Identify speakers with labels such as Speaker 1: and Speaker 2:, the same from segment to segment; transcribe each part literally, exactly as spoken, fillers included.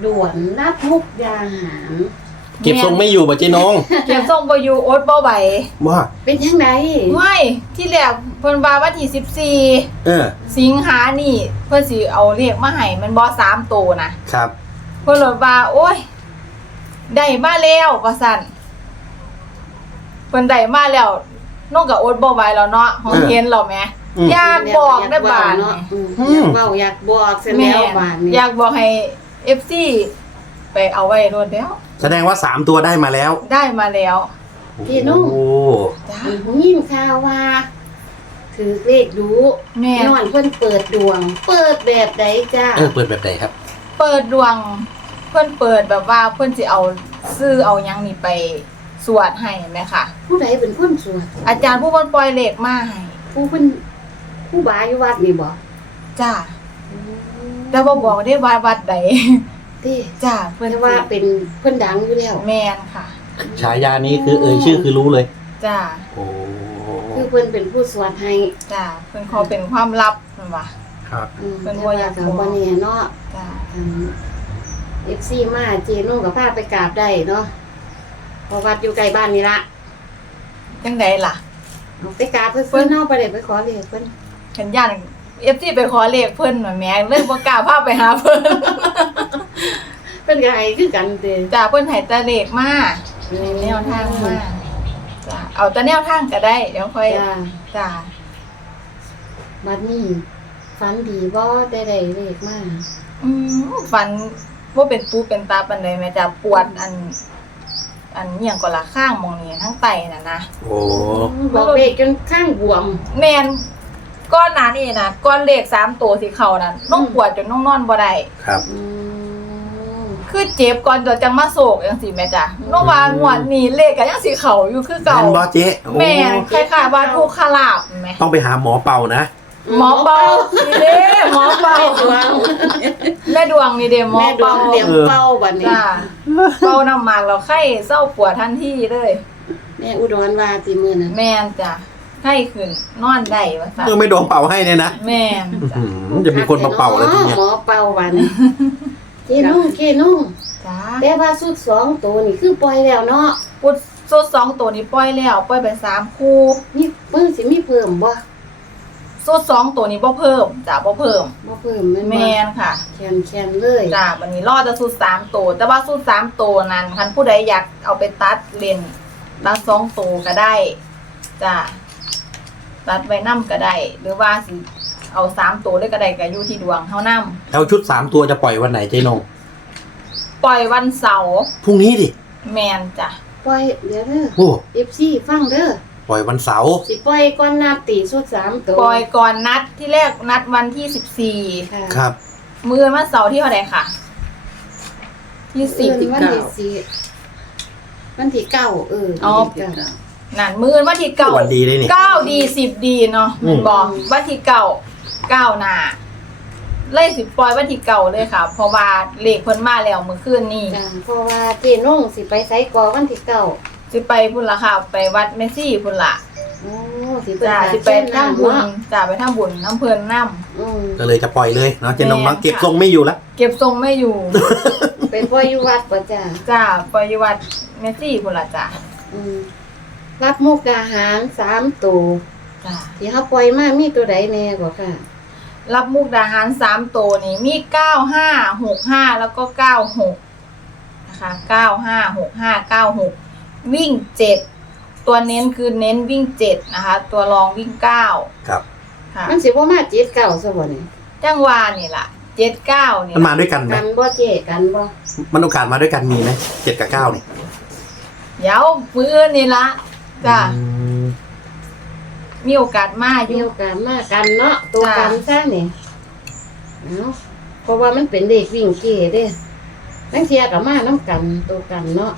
Speaker 1: ด่วนนัดมุกดาหาร
Speaker 2: เก็บทรงไม่อยู่บ่เจ๊น้อง
Speaker 3: เก็บส่งบ่อยู่อดบ่ไหว
Speaker 2: ว่า
Speaker 1: เป็นยังไง
Speaker 3: ไม่ที่แรกเพิ่นว่าวันที่สิบสี่
Speaker 2: เออ
Speaker 3: สิงหานี่เพิ่นสิเอาเลขมาให้มันบ่สามตัวนะครับ เพิ่นเลยว่าโอ้ยได้มาแล้วว่าซั่นเพิ่นได้มาแล้วน้องก็อดบ่ไหวแล้วเนาะของเห็นแล้วแหมอยากบอกได้บาด
Speaker 1: เนาะอยากเว้าอยากบอกเสร็จ
Speaker 3: แม่
Speaker 1: แล้วบาดนี้
Speaker 3: อยากบอกให้ เอฟ ซี ไปเอาไว้โดนแล้ว
Speaker 2: แสดงว่าสามตัวได้มาแล้ว
Speaker 3: ได้มาแล้ว
Speaker 1: พี่นุ่ง
Speaker 2: โอ้
Speaker 3: จ้า
Speaker 1: ผมยินข่าวว่าถือเลขดู
Speaker 3: แม่
Speaker 1: นอนเพิ่นเปิดดวง เปิดแบบใดจ้า
Speaker 2: เออเปิดแบบไหนครับ
Speaker 3: เปิดดวงเพิ่นเปิดแบบว่าเพิ่นสิเอาซื้อเอาหยังนี่ไปสวดให้แม่ค่ะ
Speaker 1: ผู้ใดเป็นคนสวด
Speaker 3: อาจารย์ผู้เพิ่นปล่อยเลขมาให้
Speaker 1: ผู้เพิ่นผู้บาอยู่วัดนี่บ่
Speaker 3: จ้าแต่บ่บอกได้ว่าวัดใด
Speaker 1: ที่
Speaker 3: จ้าเพิ่น
Speaker 1: แต่ว่าเป็นเพิ่นดังอยู่แล้ว
Speaker 3: แม่นค่ะ
Speaker 2: ฉายานี้คือเอ่ยชื่อคือรู้เลย
Speaker 3: จ้า
Speaker 2: โอ้
Speaker 1: คือเพิ่นเป็นผู้สวดให้
Speaker 3: จ้าเพิ่นขอเป็นความลับเพิ่นว่า
Speaker 2: ครับ
Speaker 1: อืม
Speaker 3: เพิ่น
Speaker 1: แต่
Speaker 3: บ่
Speaker 1: ว่า
Speaker 3: อยาก
Speaker 1: ก็
Speaker 3: บอก
Speaker 1: บ่แน่เนาะ
Speaker 3: จ้า
Speaker 1: อืม เอฟ ซี มาเจนุ่งกับพาไปกราบได้เนาะเพราะวัดอยู่ใกล้บ้านนี่ละ
Speaker 3: จังไดล่ะ
Speaker 1: เอาไปกราบเพิ่นเพิ่นเนาะไปเลยไปขอเลขเพิ่น
Speaker 3: ฉันย่าน เอฟ ซี ไปขอเลขเพิ่นหน่อยแหม่เลยบ่กล้าพาไปหาเพิ่น
Speaker 1: เพิ่นก็ให้คือกันเด้อ
Speaker 3: จ้าเพิ่นให้แต่เลขมาให้แนวทางมาจ้าเอาแต่แนวทางก็ได้ เดี๋ยวค่อย
Speaker 1: จ้า
Speaker 3: จ้า
Speaker 1: บัดนี้ฝันดีบ่ได้ได้เลขมา
Speaker 3: อืมฝันว่าเป็นปูเป็นตาปานใดแม่จ้าปวดอัน อันเหี่ยงก็ละข้างหมองนี้ทั้งไตน่ะนะ
Speaker 2: โอ้
Speaker 1: บอกเลขจนข้างบวม
Speaker 3: แม่นก้อนหนานี่นะก้อนเลขสามตัวสิเข้านั่นน้องปวดจนน้องนอนบ่ได้
Speaker 2: ครับ
Speaker 1: อืม
Speaker 3: คือเจ็บก่อนจะจังมาโศกจังซี่แม่จ้าน้องว่างวดนี้เลขก็ยังสิเข้าอยู่คือเก่า
Speaker 2: แม่นบอเจ๊โอ้
Speaker 3: แม่นคล้ายๆว่าทุกขลาบแม่
Speaker 2: ต้องไปหาหมอเป่านะ
Speaker 3: หมอเป่านี่เด้หมอเป่า
Speaker 1: แม่ดวง
Speaker 3: แม่ดวงนี่เด้หมอ
Speaker 1: แม่ดว
Speaker 3: เป่าง
Speaker 1: เตรียมเป้าบัดนี้
Speaker 3: จ้าเป่าน้ำหมากแล้วไข้เศร้าปวดทันทีเลย
Speaker 1: แม่อุดรว่าติมื้อนั้น
Speaker 3: แม่นจ้ะไข้ขึ้นนอนได้ว่าซั่น
Speaker 2: เออไม่โดนเป่าให้เนี่ยนะ
Speaker 3: แม่นจ้ะ
Speaker 2: อืมจะมีคนมาเป่าแล้วทีเนี้ย
Speaker 1: หมอเป่าบัดนี้เจนุ่งเจนุ่ง
Speaker 3: จ้า
Speaker 1: แต่ว่าสุดสองตัวนี่คือปล่อยแล้วเนาะ
Speaker 3: พุดโซดสองตัวนี้ปล่อยแล้วปล่อยไปสามคู่
Speaker 1: มีเพิ่งสิมีเพิ่มบ่
Speaker 3: โซดสองตัวนี้บ่เพิ่มจ้ะบ่เพิ่ม
Speaker 1: บ่เพิ่มแม่นบ่
Speaker 3: แม่นค่ะ
Speaker 1: แคนแคนเลย
Speaker 3: จ้ะวันนี้รอจะสูตรสามตัวแต่ว่าสูตรสามตัวนั้นคันผู้ใดอยากเอาไปตัดเลนตัดสองตัวก็ได้จ้ะตัดไว้นำก็ได้หรือว่าสิเอาสามตัวเลยก็ได้ก็อยู่ที่ดวงเฮานำ
Speaker 2: แล้วชุดสามตัวจะปล่อยวันไหนเจ๊นง
Speaker 3: ปล่อยวันเสาร์
Speaker 2: พรุ่งนี้ดิ
Speaker 3: แมนจ้ะ
Speaker 1: ปล่อยเดี๋ยวเด้อ
Speaker 2: โอ้
Speaker 1: เอฟซีฟังเด้อ
Speaker 2: ปล่อยวันเสาร์
Speaker 1: สิปล่อยก่อนนัดตีสุดสามตัว
Speaker 3: ปล่อยก่อนนัดที่แรกนัดวันที่สิบสี่
Speaker 1: ค่ะ
Speaker 2: ครับ
Speaker 3: มื้อวันเสาร์ที่เท่าไหร่ค่ะ ที่สิบ
Speaker 1: เดือนวันที่สี่วันที่เก้าเออ
Speaker 3: อ๋อ
Speaker 1: วันที่เก้า
Speaker 3: นั่นมื้อวันที่เก้า
Speaker 2: วันดีเลยนี่
Speaker 3: เก้าดีสิบดีเนาะ
Speaker 2: อืม
Speaker 3: บอกวันที่เก้าเก้าหน้าเลยสิปล่อยวันที่เก้าเลยค่ะ เพราะว่าเลขเพิ่นมาแล้วเมื่อคืนนี้
Speaker 1: จ้ะเพราะว่าเจนงสิไปไสก่อวันที่เก้า
Speaker 3: สิไปพุ่นละค่ะ ไปวัดเมสซี่พุ่นละ
Speaker 1: โอ้สิไป
Speaker 3: จ้า
Speaker 1: หา
Speaker 3: สิไป
Speaker 1: เช่น
Speaker 3: ทำ
Speaker 1: น้ำ
Speaker 3: บุญ
Speaker 1: เนาะ
Speaker 3: จ้าไปทำบุญน้ำเพิ่นน้ำ
Speaker 1: อืม
Speaker 2: ก็เลยจะปล่อยเลยเนาะเจ๊นง
Speaker 3: แม่
Speaker 2: มาเก็บ
Speaker 3: ค่ะ
Speaker 2: ทรงไม่อยู่แล้ว
Speaker 3: เก็บทรงไม่อยู่
Speaker 1: เป็นพ่ออยู่วัดป่ะจ้ะ
Speaker 3: จ้าไปวัดเมสซี่พุ่นละจ้า
Speaker 1: อืมรับมุกดาหารสามตัว
Speaker 3: จ้า
Speaker 1: ที่เขาปล่อยมามีตัวใดแน่บ่ค่ะ
Speaker 3: รับมุกดาหารสามตัวนี่มีเก้าห้าหกห้าแล้วก็เก้าหกนะคะเก้าห้าหกห้าเก้าหกวิ่งเจ็ดตัวเน้นคือเน้นวิ่งเจ็ดนะคะ ตัวรองวิ่งเก้า
Speaker 2: ครับ
Speaker 3: ค่ะ
Speaker 1: มันสิบ่มาเจ็ดเก้าซะบ่นี่
Speaker 3: จ้างวานี่ล่ะเจ็ดเก้านี่
Speaker 2: มันมา
Speaker 3: ล่ะ
Speaker 2: ด้วยกันไหม
Speaker 1: กันบ่เจกันบ่
Speaker 2: มันโอกาสมาด้วยกันมีไหมเจ็ดกับเก้านี่
Speaker 3: เดี๋ยวมืออื่นนี่ละจ้า
Speaker 2: อืม
Speaker 3: มีโอกาสมาอ
Speaker 1: มี
Speaker 3: ยู่
Speaker 1: โอกาสมากันเนาะตัว
Speaker 3: จ้ะ
Speaker 1: กันซะนี่เอ้าเพราะว่ามันเป็นเด็กวิ่งเก๋เด้ทั้งเทียกับมาน้ำกันตัวกันเนาะ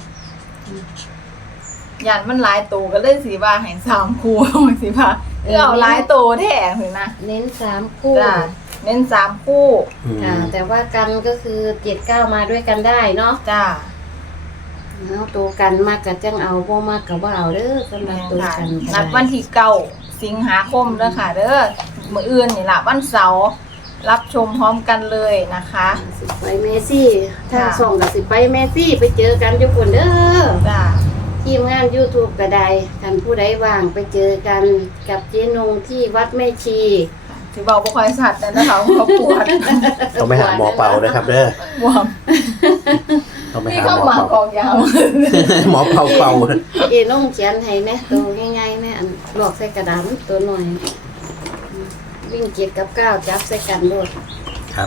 Speaker 3: ยันมันหลายตัวก็เลยสีว่าให้สามคู่ สิว่าเออเอาหลายตัวแท้ถึงนะ
Speaker 1: เน้นสามคู่
Speaker 3: จ้าเน้นสามคู่
Speaker 2: อืม
Speaker 1: อ่าแต่ว่ากันก็คือเจ็ดเก้ามาด้วยกันได้เนาะ
Speaker 3: จ้า
Speaker 1: เอาตัวกันมากกับจังเอาบ่มากกับว่าเอาเด้อสำหรับตัว
Speaker 3: ค่ะ
Speaker 1: กันก็
Speaker 3: นัด
Speaker 1: ได้
Speaker 3: วันที่เก้าสิงหาคมเด้อค่ะเด้อมื้ออื่นนี่ล่ะวันเสาร์รับชมพร้อมกันเลยนะคะ
Speaker 1: สิไปเมซี่ทาง
Speaker 3: ค่ะ
Speaker 1: ส่องกับสิไปเมซี่ไปเจอกันทุกคนเด้อ
Speaker 3: จ้า
Speaker 1: ทีมงาน YouTube ก็ได้ท่านผู้ใดว่างไปเจอกันกับเจ๊นงที่วัดแม่ชี
Speaker 3: ถือเบาบ่ค่อยสัตว์แต่นะคะเพราะปวด
Speaker 2: ต้องไปหาหมอเป่าด้วยครับเด้อบ
Speaker 3: วม
Speaker 2: ต้องไป
Speaker 3: นี่
Speaker 2: หา
Speaker 3: เข้า
Speaker 2: หมอ
Speaker 3: มา
Speaker 2: เป่าก
Speaker 3: องยาว
Speaker 2: หมอเป่าเป่า
Speaker 1: เจ๊นงเขียนให้แม่ตัวง่ายๆแม่อันลอกใส่กระดาษตัวหน่อย วิ่งเกียรกับก้าวจับใส่กันโลด
Speaker 2: ครับ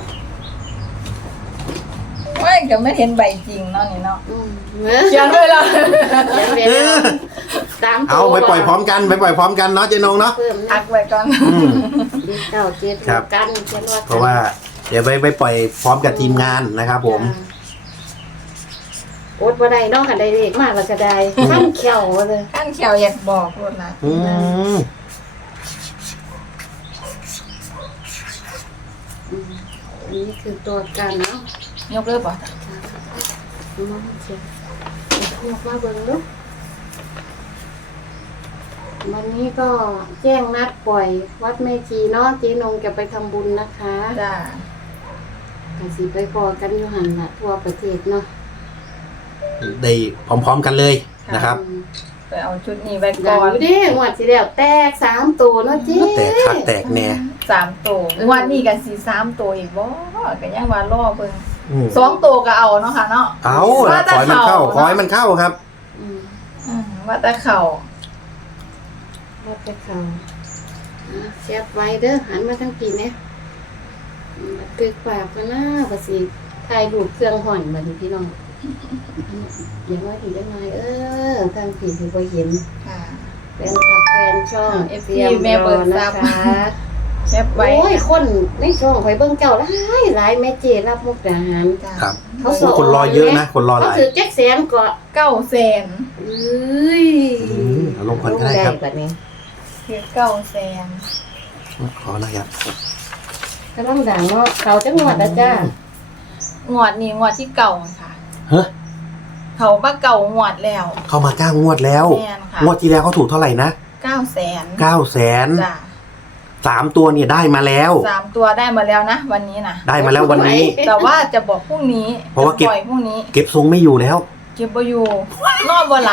Speaker 3: ไม่ก็ไม่เห็นใบจริงเนาะนี่เนาะ
Speaker 1: อืม
Speaker 3: เขียนไว้แล้ว
Speaker 1: เขียนไว้แล้วตามตัว
Speaker 2: เอาไปปล่อยพร้อมกันไปปล่อยพร้อมกันเนาะเจนงเนาะ
Speaker 1: เพิ่ม
Speaker 3: อั
Speaker 1: นะ
Speaker 3: กไว้ก่อน
Speaker 2: อืม
Speaker 1: ดีเก้าเจ็ด
Speaker 2: ครับ
Speaker 1: กันเขียนว่ากัน
Speaker 2: เพราะว่าเดี๋ยวไปไปปล่อยพร้อมกับทีมงานนะครับผม
Speaker 1: โอ๊ตบ่ได้เน้องกันได้เลขมากแล้วก็ได้ข้ามเขียวเลย
Speaker 3: ขั้นเขียวอยากบอกรถนะ
Speaker 2: อืม
Speaker 1: อืมอันนี้คือตัวกันเนาะ
Speaker 3: ยกเลิกป่ะ
Speaker 1: อืมเขียนพวกมาเบิ่งลูกวันนี้ก็แจ้งนัดปล่อยวัดแม่ชีเนาะเจ๊นงจะไปทำบุญนะคะ
Speaker 3: จ้า
Speaker 1: ก็สิไปพอกันอยู่หันละทั่วประเทศเนาะ
Speaker 2: ได้พร้อมๆกันเลยนะครับ
Speaker 1: อืม
Speaker 3: ไปเอาชุดนี้ไว้
Speaker 1: อ
Speaker 3: ก่
Speaker 1: ย่าง
Speaker 3: อน
Speaker 1: อยู่เด้งวดที่แล้วแตกสามตัวเนาะเจ๊
Speaker 2: แตกคักแตกแน่
Speaker 3: สามตัววันนี้กันสี่สามตัวอีกบ่ก็ยังว่าล่อเบิ่ง
Speaker 2: อืม
Speaker 3: สองตัวก็เอาเนาะค่ะเนาะ
Speaker 2: เอา
Speaker 3: ว่า
Speaker 2: ข
Speaker 3: แต่
Speaker 2: อให้มันเข้า
Speaker 3: เข่า
Speaker 2: ขอให้มันเข้าครับ
Speaker 1: อืม
Speaker 3: อืมว่าแต่เข่า
Speaker 1: ว่าแต่เขาอ่ะเสียบไว้เด้อหันมาทั้งปีเนี่ยอืมตึกปากก็น่าภาษีถ่ายรูปเครื่องห่อนมาดิพี่น้องอย่างน้อยอีกได้ไหมเออทางผีถือว่าเห็น
Speaker 3: ค่ะ
Speaker 1: แฟนคลับแฟนช่อง
Speaker 3: เอฟ
Speaker 1: เต
Speaker 3: ซี
Speaker 1: รียม
Speaker 3: แม่เปิด
Speaker 1: รอ
Speaker 3: ซั
Speaker 1: นะ
Speaker 3: บ
Speaker 1: คะ
Speaker 3: แคปไว้
Speaker 1: โอ้ยคนในช่องคอยเบิ่งเจ้าหลายหลายแม่เจรับมุกดาหาร
Speaker 3: จ้ะ
Speaker 2: ครับ
Speaker 1: เขาส
Speaker 2: คนรอเยอะนะคนรอห
Speaker 1: เขา
Speaker 2: ลาย
Speaker 1: ถือแจ็คแสนก็
Speaker 3: เก้าแสน
Speaker 1: เอ้ย
Speaker 2: อืมเอาลงก่อนก็ได้ครับ
Speaker 1: ลงแบบนี้
Speaker 3: คือเก้าแสน
Speaker 2: ขอนะครับ
Speaker 1: ก็ต้องดังเนาะเขาจังหวัดนะจ้าง
Speaker 3: วดนี้งวดที่เก่าค่ะ
Speaker 2: เฮ้ย
Speaker 3: เขามาเก่างวดแล้ว
Speaker 2: เข้ามาเก้างวดแล้ว
Speaker 3: แม่นค่ะ
Speaker 2: งวดที่แล้วเขาถูกเท่าไหร่นะ
Speaker 3: เก้าแสน
Speaker 2: เก้าแสน
Speaker 3: จ้ะ
Speaker 2: สามตัวเนี่ยได้มาแล้ว
Speaker 3: สามตัวได้มาแล้วนะวันนี้นะ
Speaker 2: ได้มาแล้ววันนี้
Speaker 3: แต่ว่าจะบอกพรุ่งนี้
Speaker 2: เพราะว่าเก็บ
Speaker 3: จปล่อยพรุ่งนี้
Speaker 2: เก็บทรงไม่อยู่แล้ว
Speaker 3: เก็บไปอยู่นอนบ่หลับ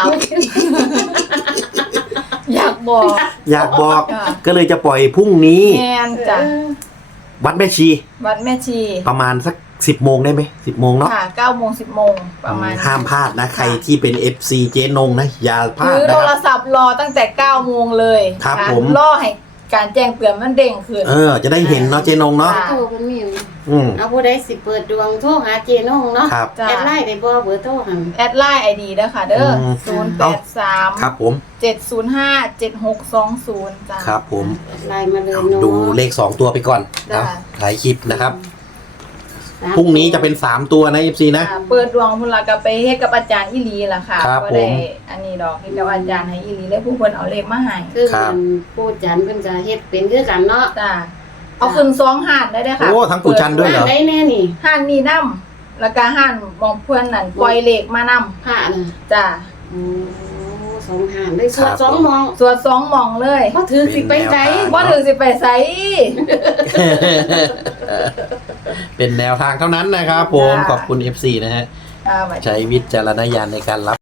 Speaker 3: อยากบอก
Speaker 2: อยากบอก
Speaker 3: ค่ะ
Speaker 2: ก็เลยจะปล่อยพรุ่งนี้
Speaker 3: แมนจ้ะ
Speaker 1: เออ
Speaker 2: วัดแม่ชี
Speaker 3: วัดแม่ชี
Speaker 2: ประมาณสักสิบโมงได้ไหมสิบโมงเนาะ
Speaker 3: ค่ะเก้าโมงสิบโมงประมาณนี้
Speaker 2: ห้ามพลาดนะ ใครที่เป็น เอฟ ซี เจ๊นงนะ อย่าพลา
Speaker 3: ถื
Speaker 2: ด
Speaker 3: อ
Speaker 2: นะ
Speaker 3: โท
Speaker 2: ค
Speaker 3: ร
Speaker 2: รับ
Speaker 3: ศัพท์รอตั้งแต่เก้าโมงเลย
Speaker 2: ครับ
Speaker 3: ะ
Speaker 2: ผม
Speaker 3: รอให้การแจ้งเตือนมันเด้งขึ้น
Speaker 2: เออ จะได้เห็นเนาะเจ๊นงเนาะ
Speaker 3: ค่ะ
Speaker 1: โทรกันมีอยู่
Speaker 2: อืม
Speaker 1: เอาผู้ใดสิเปิดดวงโทรหาเจน้องเนาะ
Speaker 2: ครับ
Speaker 3: จ้ะ
Speaker 1: แอดไลน์ได้บ่เบอร์โทรหัน
Speaker 3: แอดไลน์ไอดีเด้อค่ะ เด้อ
Speaker 2: อืม
Speaker 3: ศูนย์แปดสาม
Speaker 2: ครับผม
Speaker 3: เจ็ดศูนย์ห้าเจ็ดหกสองศูนย์จ้า
Speaker 2: ครับผม
Speaker 1: แอดไลน์มาเลย
Speaker 2: เอา
Speaker 1: เนาะ
Speaker 2: ดูเลขสองตัวไปก่อน
Speaker 3: จ้ะ
Speaker 2: นะถ่ายคลิปนะครับ
Speaker 1: สาม
Speaker 2: พรุ่งนี้จะเป็นสามตัวนะ เอฟ ซี นะ
Speaker 3: อ่าเปิดดวงพุ่นละก็ไปเฮ็ดกับอาจารย์อีหลีล่ะค่ะ
Speaker 2: ครับ
Speaker 3: ก็ได้
Speaker 2: ผม
Speaker 3: อันนี้ดอกเฮ็ดกับอาจารย์ให้อีหลีแล้วผู้เพิ่นเอาเลขมาให้
Speaker 1: คือ
Speaker 2: ครับ
Speaker 1: มันผู้จันเพิ่นก็เฮ็ดเป็นคือกันเนาะ
Speaker 3: จ้าเอาขึ้นสองหาดได้เด้อค่ะ
Speaker 2: โอ้ทั้งปู่จันทร์ด้วยเหรอ
Speaker 1: ว่าได้แน่นี่
Speaker 3: หาดนี้นำแล้วก็หาดมองเพื่อนนั่นปล่อยเลขมานำ
Speaker 1: ผ้าน่ะ
Speaker 3: จ้า
Speaker 1: โอ้สองหานได้สวด
Speaker 2: ครับ
Speaker 1: สองมอง
Speaker 3: สวดสองหมองเลย
Speaker 1: บ่ถือสิไปไส
Speaker 2: เป็นแนวทาง
Speaker 3: บ่ถึงสิไปไส
Speaker 2: เป็นแนวทางเท่านั้นนะครับผม ขอบคุณ เอฟ ซี นะฮะ
Speaker 3: อ่าไว้
Speaker 2: ใช้วิจารณญาณในการรับ